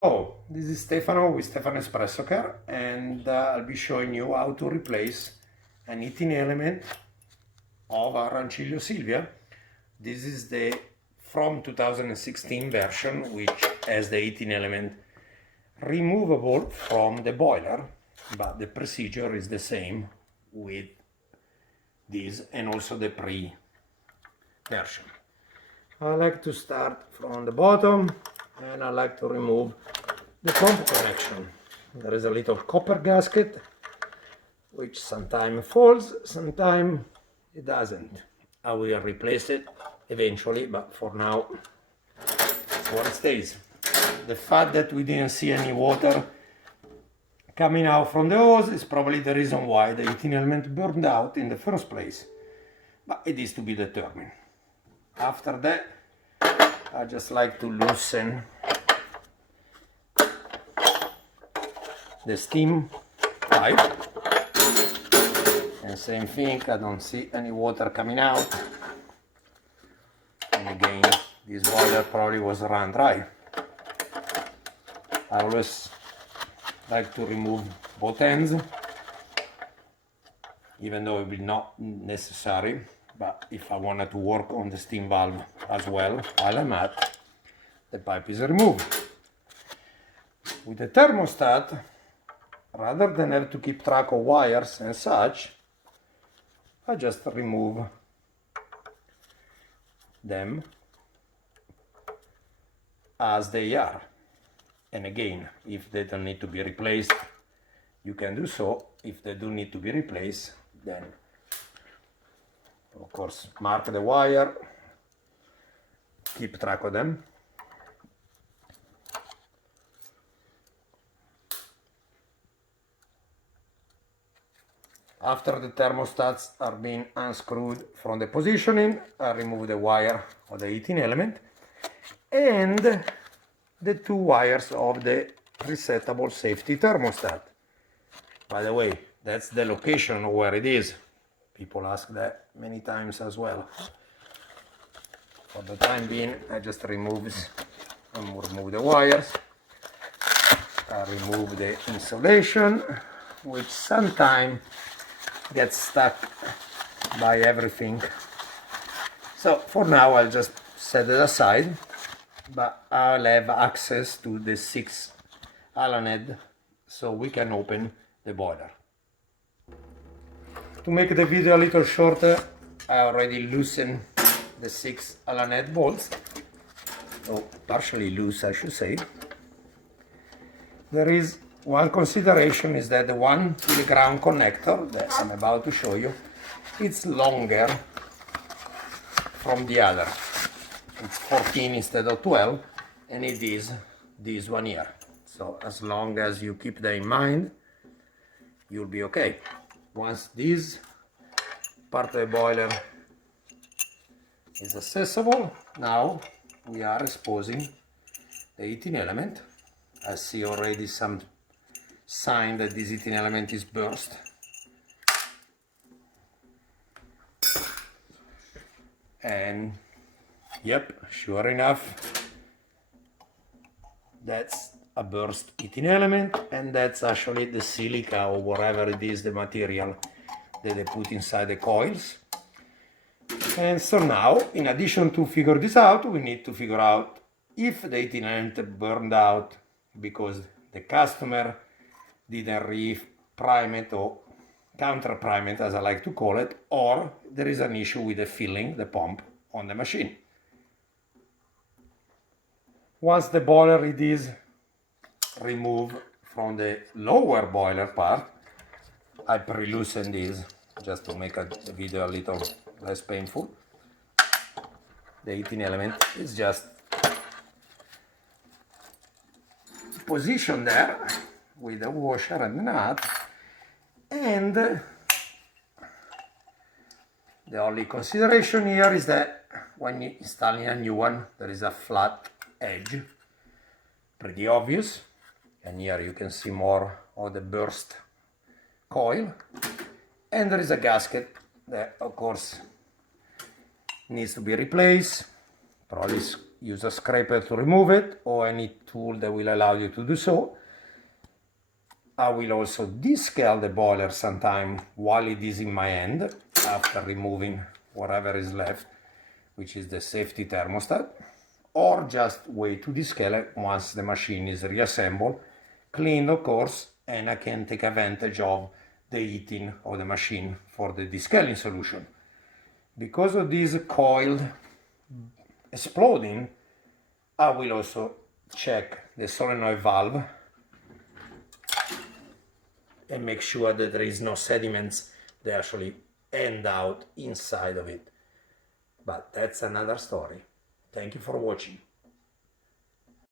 Oh, this is Stefano with Stefano Espresso Care, and I'll be showing you how to replace an heating element of a Rancilio Silvia. This is the from 2016 version, which has the heating element removable from the boiler, but the procedure is the same with this and also the pre version. I like to start from the bottom and I like to remove the pump connection. There is a little copper gasket which sometimes falls, sometimes it doesn't. I will replace it eventually, but for now it's what it stays. The fact that we didn't see any water coming out from the hose is probably the reason why the heating element burned out in the first place, but it is to be determined. After that, I just like to loosen the steam pipe, and same thing, I don't see any water coming out, and again this boiler probably was run dry. I always like to remove both ends, even though it will not necessary, but if I wanted to work on the steam valve as well while I'm at, the pipe is removed. With the thermostat, rather than have to keep track of wires and such, I just remove them as they are. And again, if they don't need to be replaced, you can do so. If they do need to be replaced, then of course mark the wire, keep track of them. After the thermostats are being unscrewed from the positioning, I remove the wire of the heating element and the two wires of the resettable safety thermostat. By the way, that's the location where it is. People ask that many times as well. For the time being, I just remove the wires. I remove the insulation, which sometimes gets stuck by everything. So for now I'll just set it aside, but I'll have access to the 6 Allen head so we can open the boiler. To make the video a little shorter, I already loosened the 6 Allen head bolts, or partially loose I should say. There is one consideration, is that the one to the ground connector that I'm about to show you, it's longer from the other. It's 14 instead of 12, and it is this one here. So as long as you keep that in mind, you'll be okay. Once this part of the boiler is accessible, now we are exposing the heating element. I see already some sign that this heating element is burst. And yep, sure enough, that's a burst heating element, and that's actually the silica or whatever it is, the material that they put inside the coils. And so now, in addition to figure this out, we need to figure out if the heating element burned out because the customer didn't re-prime it or counter-prime it, as I like to call it, or there is an issue with the filling, the pump on the machine. Once the boiler it is removed from the lower boiler part, I pre-loosen this just to make the video a little less painful. The heating element is just positioned there with the washer and the nut, and the only consideration here is that when you're installing a new one, there is a flat edge, pretty obvious, and here you can see more of the burst coil, and there is a gasket that of course needs to be replaced, probably use a scraper to remove it or any tool that will allow you to do so. I will also descale the boiler sometime while it is in my hand after removing whatever is left, which is the safety thermostat, or just wait to descale it once the machine is reassembled, cleaned of course, and I can take advantage of the heating of the machine for the descaling solution. Because of this coil exploding, I will also check the solenoid valve and make sure that there is no sediments that actually end out inside of it. But that's another story. Thank you for watching.